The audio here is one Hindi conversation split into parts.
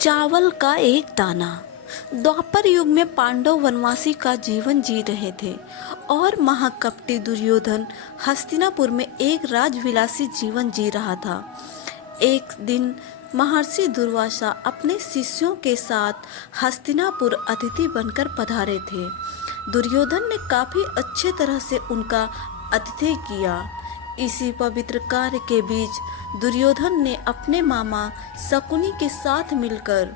चावल का एक दाना। द्वापर युग में पांडव वनवासी का जीवन जी रहे थे और महाकपटी दुर्योधन हस्तिनापुर में एक राजविलासी जीवन जी रहा था। एक दिन महर्षि दुर्वासा अपने शिष्यों के साथ हस्तिनापुर अतिथि बनकर पधारे थे। दुर्योधन ने काफी अच्छे तरह से उनका आतिथ्य किया। इसी पवित्र कार्य के बीच दुर्योधन ने अपने मामा शकुनी के साथ मिलकर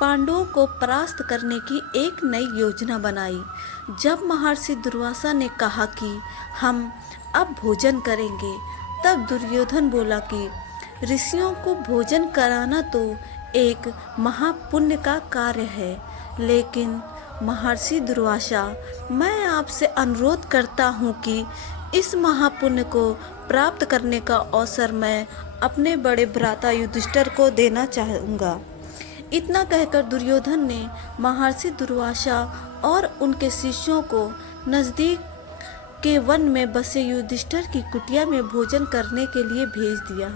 पांडवों को परास्त करने की एक नई योजना बनाई। जब महर्षि दुर्वासा ने कहा कि हम अब भोजन करेंगे, तब दुर्योधन बोला कि ऋषियों को भोजन कराना तो एक महापुण्य का कार्य है, लेकिन महर्षि दुर्वासा, मैं आपसे अनुरोध करता हूँ कि इस महापुण्य को प्राप्त करने का अवसर मैं अपने बड़े भ्राता युधिष्ठिर को देना चाहूँगा। इतना कहकर दुर्योधन ने महर्षि दुर्वासा और उनके शिष्यों को नज़दीक के वन में बसे युधिष्ठिर की कुटिया में भोजन करने के लिए भेज दिया,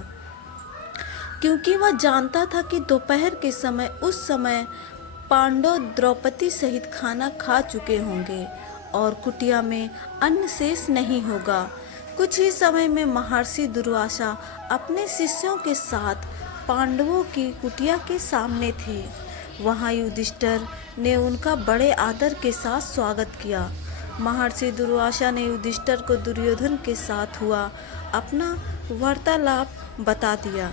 क्योंकि वह जानता था कि दोपहर के समय उस समय पांडव द्रौपदी सहित खाना खा चुके होंगे और कुटिया में अन्न शेष नहीं होगा। कुछ ही समय में महर्षि दुर्वासा अपने शिष्यों के साथ पांडवों की कुटिया के सामने थे। वहां युधिष्ठिर ने उनका बड़े आदर के साथ स्वागत किया। महर्षि दुर्वासा ने युधिष्ठिर को दुर्योधन के साथ हुआ अपना वार्तालाप बता दिया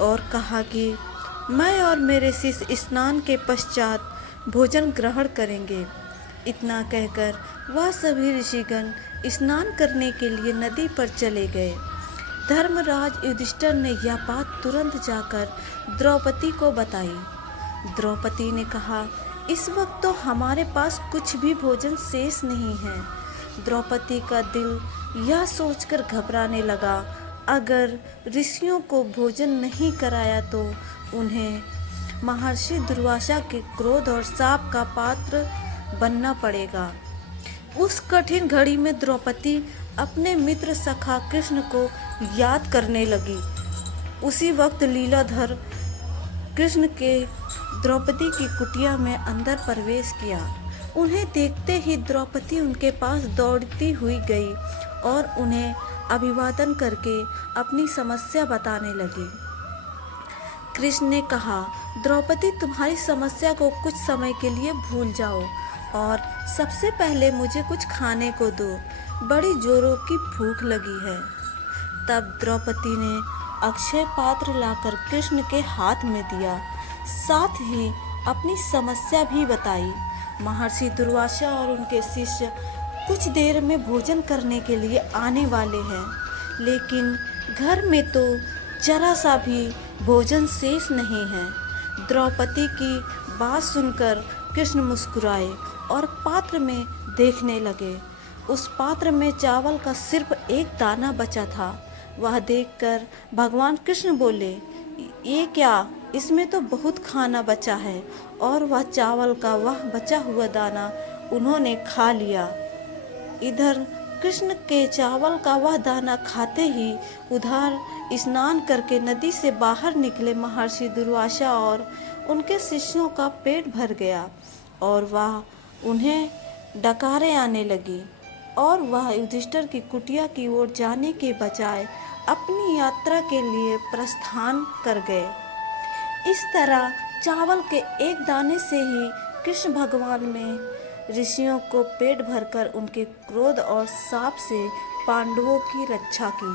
और कहा कि मैं और मेरे शिष्य स्नान के पश्चात भोजन ग्रहण करेंगे। इतना कहकर वह सभी ऋषिगण स्नान करने के लिए नदी पर चले गए। धर्मराज युधिष्ठिर ने यह बात तुरंत जाकर द्रौपदी को बताई। द्रौपदी ने कहा, इस वक्त तो हमारे पास कुछ भी भोजन शेष नहीं है। द्रौपदी का दिल यह सोचकर घबराने लगा, अगर ऋषियों को भोजन नहीं कराया तो उन्हें महर्षि दुर्वासा के क्रोध और शाप का पात्र बनना पड़ेगा। उस कठिन घड़ी में द्रौपदी अपने मित्र सखा कृष्ण को याद करने लगी। उसी वक्त लीलाधर कृष्ण के द्रौपदी की कुटिया में अंदर प्रवेश किया। उन्हें देखते ही द्रौपदी उनके पास दौड़ती हुई गई और उन्हें अभिवादन करके अपनी समस्या बताने लगी। कृष्ण ने कहा, द्रौपदी, तुम्हारी समस्या को कुछ समय के लिए भूल जाओ और सबसे पहले मुझे कुछ खाने को दो, बड़ी जोरों की भूख लगी है। तब द्रौपदी ने अक्षय पात्र लाकर कृष्ण के हाथ में दिया, साथ ही अपनी समस्या भी बताई। महर्षि दुर्वासा और उनके शिष्य कुछ देर में भोजन करने के लिए आने वाले हैं, लेकिन घर में तो जरा सा भी भोजन शेष नहीं है। द्रौपदी की बात सुनकर कृष्ण मुस्कुराए और पात्र में देखने लगे। उस पात्र में चावल का सिर्फ एक दाना बचा था। वह देखकर भगवान कृष्ण बोले, ये क्या, इसमें तो बहुत खाना बचा है। और वह चावल का वह बचा हुआ दाना उन्होंने खा लिया। इधर कृष्ण के चावल का वह दाना खाते ही उधर स्नान करके नदी से बाहर निकले महर्षि दुर्वासा और उनके शिष्यों का पेट भर गया और वह उन्हें डकारें आने लगी और वह युधिष्ठिर की कुटिया की ओर जाने के बजाय अपनी यात्रा के लिए प्रस्थान कर गए। इस तरह चावल के एक दाने से ही कृष्ण भगवान में ऋषियों को पेट भरकर उनके क्रोध और शाप से पांडवों की रक्षा की।